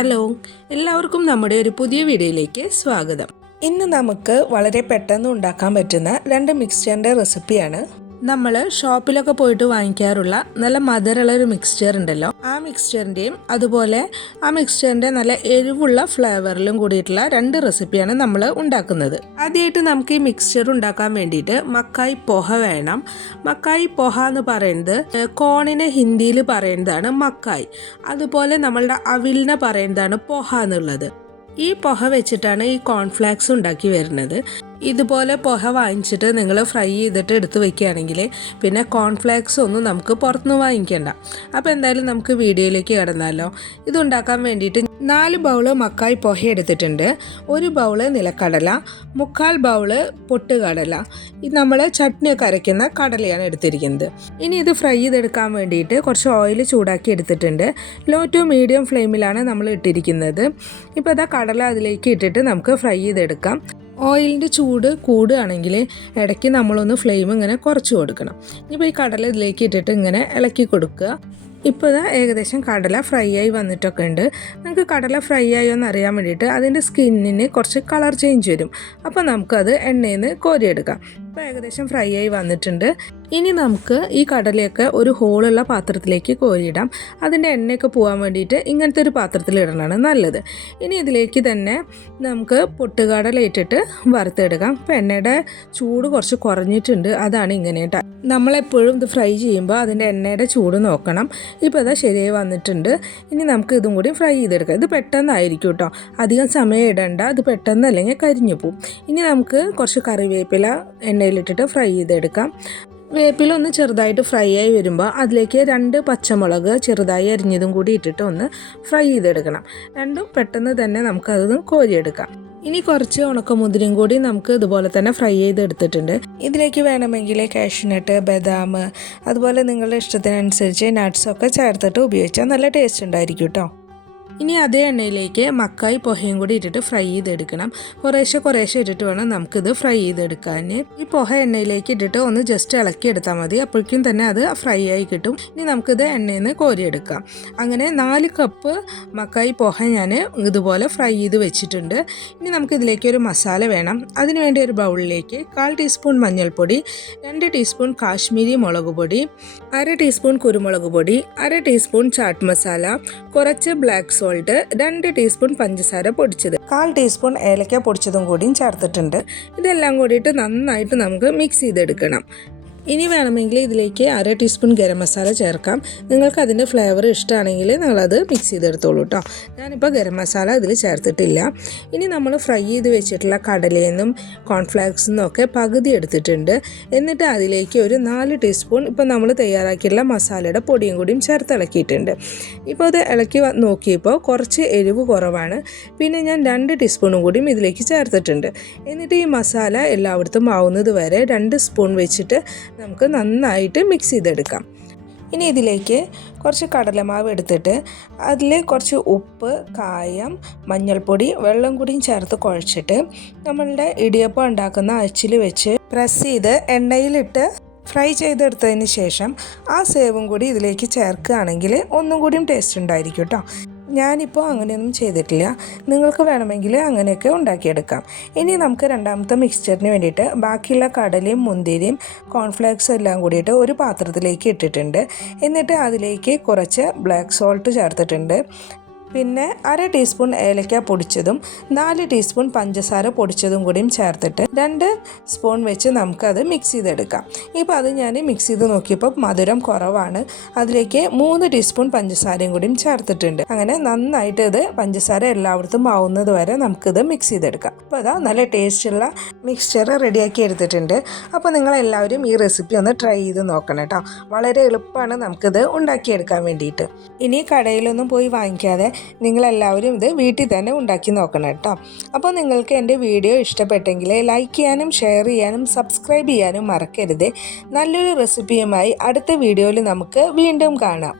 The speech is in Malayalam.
ഹലോ, എല്ലാവർക്കും നമ്മുടെ ഒരു പുതിയ വീഡിയോയിലേക്ക് സ്വാഗതം. ഇന്ന് നമുക്ക് വളരെ പെട്ടെന്ന് ഉണ്ടാക്കാൻ പറ്റുന്ന രണ്ട് മിക്സ്ചറിൻ്റെ റെസിപ്പിയാണ്. നമ്മൾ ഷോപ്പിലൊക്കെ പോയിട്ട് വാങ്ങിക്കാറുള്ള നല്ല മധുരമുള്ള ഒരു മിക്സ്ചർ ഉണ്ടല്ലോ, ആ മിക്സ്ചറിൻ്റെയും അതുപോലെ ആ മിക്സ്ചറിൻ്റെ നല്ല എരിവുള്ള ഫ്ലേവറിലും കൂടിയിട്ടുള്ള രണ്ട് റെസിപ്പിയാണ് നമ്മൾ ഉണ്ടാക്കുന്നത്. ആദ്യമായിട്ട് നമുക്ക് ഈ മിക്സ്ചർ ഉണ്ടാക്കാൻ വേണ്ടിയിട്ട് മക്കായി പോഹ വേണം. മക്കായി പോഹ എന്ന് പറയുന്നത് കോണിനെ ഹിന്ദിയിൽ പറയുന്നതാണ് മക്കായി, അതുപോലെ നമ്മളുടെ അവിലിനെ പറയുന്നതാണ് പോഹ എന്നുള്ളത്. ഈ പോഹ വെച്ചിട്ടാണ് ഈ കോൺഫ്ലാക്സ് ഉണ്ടാക്കി വരുന്നത്. ഇതുപോലെ പോഹ വാങ്ങിച്ചിട്ട് നിങ്ങൾ ഫ്രൈ ചെയ്തിട്ട് എടുത്ത് വെക്കുകയാണെങ്കിൽ പിന്നെ കോൺഫ്ലേക്സ് ഒന്നും നമുക്ക് പുറത്തുനിന്ന് വാങ്ങിക്കേണ്ട. അപ്പോൾ എന്തായാലും നമുക്ക് വീഡിയോയിലേക്ക് കിടന്നാലോ. ഇതുണ്ടാക്കാൻ വേണ്ടിയിട്ട് 4 ബൗള് മക്കായി പോഹ എടുത്തിട്ടുണ്ട്. 1 ബൗള് നിലക്കടല, 1/4 ബൗള് പൊട്ടുകടല, ഇത് നമ്മൾ ചട്നിയൊക്കെ അരയ്ക്കുന്ന കടലയാണ് എടുത്തിരിക്കുന്നത്. ഇനി ഇത് ഫ്രൈ ചെയ്തെടുക്കാൻ വേണ്ടിയിട്ട് കുറച്ച് ഓയിൽ ചൂടാക്കി എടുത്തിട്ടുണ്ട്. ലോ ടു മീഡിയം ഫ്ലെയിമിലാണ് നമ്മൾ ഇട്ടിരിക്കുന്നത്. ഇപ്പോൾ അതാ കടല അതിലേക്ക് ഇട്ടിട്ട് നമുക്ക് ഫ്രൈ ചെയ്തെടുക്കാം. ഓയിലിൻ്റെ ചൂട് കൂടുകയാണെങ്കിൽ ഇടയ്ക്ക് നമ്മളൊന്ന് ഫ്ലെയിം ഇങ്ങനെ കുറച്ച് കൊടുക്കണം. ഇപ്പോൾ ഈ കടല ഇതിലേക്ക് ഇട്ടിട്ട് ഇങ്ങനെ ഇളക്കി കൊടുക്കുക. ഇപ്പോൾ ഇതാ ഏകദേശം കടല ഫ്രൈ ആയി വന്നിട്ടൊക്കെ ഉണ്ട്. നമുക്ക് കടല ഫ്രൈ ആയോ എന്ന് അറിയാൻ വേണ്ടിയിട്ട് അതിൻ്റെ സ്കിന്നിന് കുറച്ച് കളർ ചേഞ്ച് വരും. അപ്പോൾ നമുക്കത് എണ്ണയിൽ നിന്ന് കോരിയെടുക്കാം. ഇപ്പോൾ ഏകദേശം ഫ്രൈ ആയി വന്നിട്ടുണ്ട്. ഇനി നമുക്ക് ഈ കടലയൊക്കെ ഒരു ഹോളുള്ള പാത്രത്തിലേക്ക് കോരിയിടാം. അതിൻ്റെ എണ്ണയൊക്കെ പോകാൻ വേണ്ടിയിട്ട് ഇങ്ങനത്തെ ഒരു പാത്രത്തിൽ ഇടണതാണ് നല്ലത്. ഇനി ഇതിലേക്ക് തന്നെ നമുക്ക് പൊട്ടുകടല ഇട്ടിട്ട് വറുത്തെടുക്കാം. ഇപ്പോൾ എണ്ണയുടെ ചൂട് കുറച്ച് കുറഞ്ഞിട്ടുണ്ട്, അതാണ് ഇങ്ങനെ. നമ്മളെപ്പോഴും ഇത് ഫ്രൈ ചെയ്യുമ്പോൾ അതിൻ്റെ എണ്ണയുടെ ചൂട് നോക്കണം. ഇപ്പോൾ അതാ ശരിയായി വന്നിട്ടുണ്ട്. ഇനി നമുക്ക് ഇതും കൂടി ഫ്രൈ ചെയ്തെടുക്കാം. ഇത് പെട്ടെന്നായിരിക്കും കേട്ടോ, അധികം സമയം ഇടണ്ട. ഇത് പെട്ടെന്ന് അല്ലെങ്കിൽ കരിഞ്ഞു പോവും. ഇനി നമുക്ക് കുറച്ച് കറിവേപ്പില എണ്ണയിലിട്ടിട്ട് ഫ്രൈ ചെയ്തെടുക്കാം. വേപ്പില ഒന്ന് ചെറുതായിട്ട് ഫ്രൈ ആയി വരുമ്പോൾ അതിലേക്ക് 2 പച്ചമുളക് ചെറുതായി അരിഞ്ഞതും കൂടി ഇട്ടിട്ട് ഒന്ന് ഫ്രൈ ചെയ്തെടുക്കണം. രണ്ടും പെട്ടെന്ന് തന്നെ നമുക്കത് കോരിയെടുക്കാം. ഇനി കുറച്ച് ഉണക്കമുന്തിരിയും കൂടി നമുക്ക് ഇതുപോലെ തന്നെ ഫ്രൈ ചെയ്തെടുത്തിട്ടുണ്ട്. ഇതിലേക്ക് വേണമെങ്കിൽ കാഷ്യൂനട്ട്, ബദാം, അതുപോലെ നിങ്ങളുടെ ഇഷ്ടത്തിനനുസരിച്ച് നട്ട്സൊക്കെ ചേർത്തിട്ട് ഉപയോഗിച്ചാൽ നല്ല ടേസ്റ്റ് ഉണ്ടായിരിക്കും കേട്ടോ. ഇനി അതേ എണ്ണയിലേക്ക് മക്കായി പോഹയും കൂടി ഇട്ടിട്ട് ഫ്രൈ ചെയ്തെടുക്കണം. കുറേശ്ശെ ഇട്ടിട്ട് വേണം നമുക്കിത് ഫ്രൈ ചെയ്തെടുക്കാൻ. ഈ പോഹ എണ്ണയിലേക്ക് ഇട്ടിട്ട് ഒന്ന് ജസ്റ്റ് ഇളക്കി എടുത്താൽ മതി, അപ്പോഴേക്കും തന്നെ അത് ഫ്രൈ ആയി കിട്ടും. ഇനി നമുക്കിത് എണ്ണയിൽ നിന്ന് കോരിയെടുക്കാം. അങ്ങനെ 4 കപ്പ് മക്കായി പോഹ ഞാൻ ഇതുപോലെ ഫ്രൈ ചെയ്ത് വെച്ചിട്ടുണ്ട്. ഇനി നമുക്കിതിലേക്ക് ഒരു മസാല വേണം. അതിനുവേണ്ടി ഒരു ബൗളിലേക്ക് 1/4 ടീസ്പൂൺ മഞ്ഞൾപ്പൊടി, 2 ടീസ്പൂൺ കാശ്മീരി മുളക് പൊടി, 1/2 ടീസ്പൂൺ കുരുമുളക് പൊടി, 1/2 ടീസ്പൂൺ ചാട്ട് മസാല, കുറച്ച് ബ്ലാക്ക് സോൾട്ട്, 2 ടീസ്പൂൺ പഞ്ചസാര പൊടിച്ചത്, 1/4 ടീസ്പൂൺ ഏലക്ക പൊടിച്ചതും കൂടിയും ചേർത്തിട്ടുണ്ട്. ഇതെല്ലാം കൂടിയിട്ട് നന്നായിട്ട് നമുക്ക് മിക്സ് ചെയ്തെടുക്കണം. ഇനി വേണമെങ്കിൽ ഇതിലേക്ക് 1/2 ടീസ്പൂൺ ഗരം മസാല ചേർക്കാം. നിങ്ങൾക്ക് അതിൻ്റെ ഫ്ലേവർ ഇഷ്ടമാണെങ്കിൽ നിങ്ങളത് മിക്സ് ചെയ്തെടുത്തോളൂ കേട്ടോ. ഞാനിപ്പോൾ ഗരം മസാല ഇതിൽ ചേർത്തിട്ടില്ല. ഇനി നമ്മൾ ഫ്രൈ ചെയ്ത് വെച്ചിട്ടുള്ള കടലയിൽ നിന്നും കോൺഫ്ലേക്സിൽ നിന്നൊക്കെ പകുതി എടുത്തിട്ടുണ്ട്. എന്നിട്ട് അതിലേക്ക് ഒരു 4 ടീസ്പൂൺ ഇപ്പോൾ നമ്മൾ തയ്യാറാക്കിയിട്ടുള്ള മസാലയുടെ പൊടിയും കൂടിയും ചേർത്ത് ഇളക്കിയിട്ടുണ്ട്. ഇപ്പോൾ അത് ഇളക്കി നോക്കിയപ്പോൾ കുറച്ച് എരിവ് കുറവാണ്. പിന്നെ ഞാൻ 2 ടീസ്പൂണും കൂടിയും ഇതിലേക്ക് ചേർത്തിട്ടുണ്ട്. എന്നിട്ട് ഈ മസാല എല്ലായിടത്തും ആവുന്നത് വരെ 2 സ്പൂൺ വെച്ചിട്ട് നമുക്ക് നന്നായിട്ട് മിക്സ് ചെയ്തെടുക്കാം. ഇനി ഇതിലേക്ക് കുറച്ച് കടലമാവ് എടുത്തിട്ട് അതിൽ കുറച്ച് ഉപ്പ്, കായം, മഞ്ഞൾപ്പൊടി, വെള്ളം കൂടിയും ചേർത്ത് കുഴച്ചിട്ട് നമ്മളുടെ ഇടിയപ്പം ഉണ്ടാക്കുന്ന അച്ചിൽ വെച്ച് പ്രസ് ചെയ്ത് എണ്ണയിലിട്ട് ഫ്രൈ ചെയ്തെടുത്തതിന് ശേഷം ആ സേവും കൂടി ഇതിലേക്ക് ചേർക്കുകയാണെങ്കിൽ ഒന്നും കൂടിയും ടേസ്റ്റ് ഉണ്ടായിരിക്കും കേട്ടോ. ഞാനിപ്പോൾ അങ്ങനെയൊന്നും ചെയ്തിട്ടില്ല, നിങ്ങൾക്ക് വേണമെങ്കിൽ അങ്ങനെയൊക്കെ ഉണ്ടാക്കിയെടുക്കാം. ഇനി നമുക്ക് രണ്ടാമത്തെ മിക്സ്ചറിന് വേണ്ടിയിട്ട് ബാക്കിയുള്ള കടലയും മുന്തിരിയും കോൺഫ്ലേക്സും എല്ലാം കൂടിയിട്ട് ഒരു പാത്രത്തിലേക്ക് ഇട്ടിട്ടുണ്ട്. എന്നിട്ട് അതിലേക്ക് കുറച്ച് ബ്ലാക്ക് സോൾട്ട് ചേർത്തിട്ടുണ്ട്. പിന്നെ 1/2 ടീസ്പൂൺ ഏലക്ക പൊടിച്ചതും 4 ടീസ്പൂൺ പഞ്ചസാര പൊടിച്ചതും കൂടിയും ചേർത്തിട്ട് 2 സ്പൂൺ വെച്ച് നമുക്കത് മിക്സ് ചെയ്തെടുക്കാം. ഇപ്പോൾ അത് ഞാൻ മിക്സ് ചെയ്ത് നോക്കിയപ്പോൾ മധുരം കുറവാണ്. അതിലേക്ക് 3 ടീസ്പൂൺ പഞ്ചസാരയും കൂടിയും ചേർത്തിട്ടുണ്ട്. അങ്ങനെ നന്നായിട്ട് ഇത് പഞ്ചസാര എല്ലായിടത്തും ആവുന്നത് വരെ നമുക്കിത് മിക്സ് ചെയ്തെടുക്കാം. അപ്പോൾ അതാ നല്ല ടേസ്റ്റുള്ള മിക്സ്ചർ റെഡിയാക്കി എടുത്തിട്ടുണ്ട്. അപ്പോൾ നിങ്ങളെല്ലാവരും ഈ റെസിപ്പി ഒന്ന് ട്രൈ ചെയ്ത് നോക്കണം കേട്ടോ. വളരെ എളുപ്പമാണ് നമുക്കിത് ഉണ്ടാക്കിയെടുക്കാൻ വേണ്ടിയിട്ട്. ഇനി കടയിലൊന്നും പോയി വാങ്ങിക്കാതെ നിങ്ങളെല്ലാവരും ഇത് വീട്ടിൽ തന്നെ ഉണ്ടാക്കി നോക്കണം കേട്ടോ. അപ്പോൾ നിങ്ങൾക്ക് എൻ്റെ വീഡിയോ ഇഷ്ടപ്പെട്ടെങ്കിൽ ലൈക്ക് ചെയ്യാനും ഷെയർ ചെയ്യാനും സബ്സ്ക്രൈബ് ചെയ്യാനും മറക്കരുത്. നല്ലൊരു റെസിപ്പിയുമായി അടുത്ത വീഡിയോയിൽ നമുക്ക് വീണ്ടും കാണാം.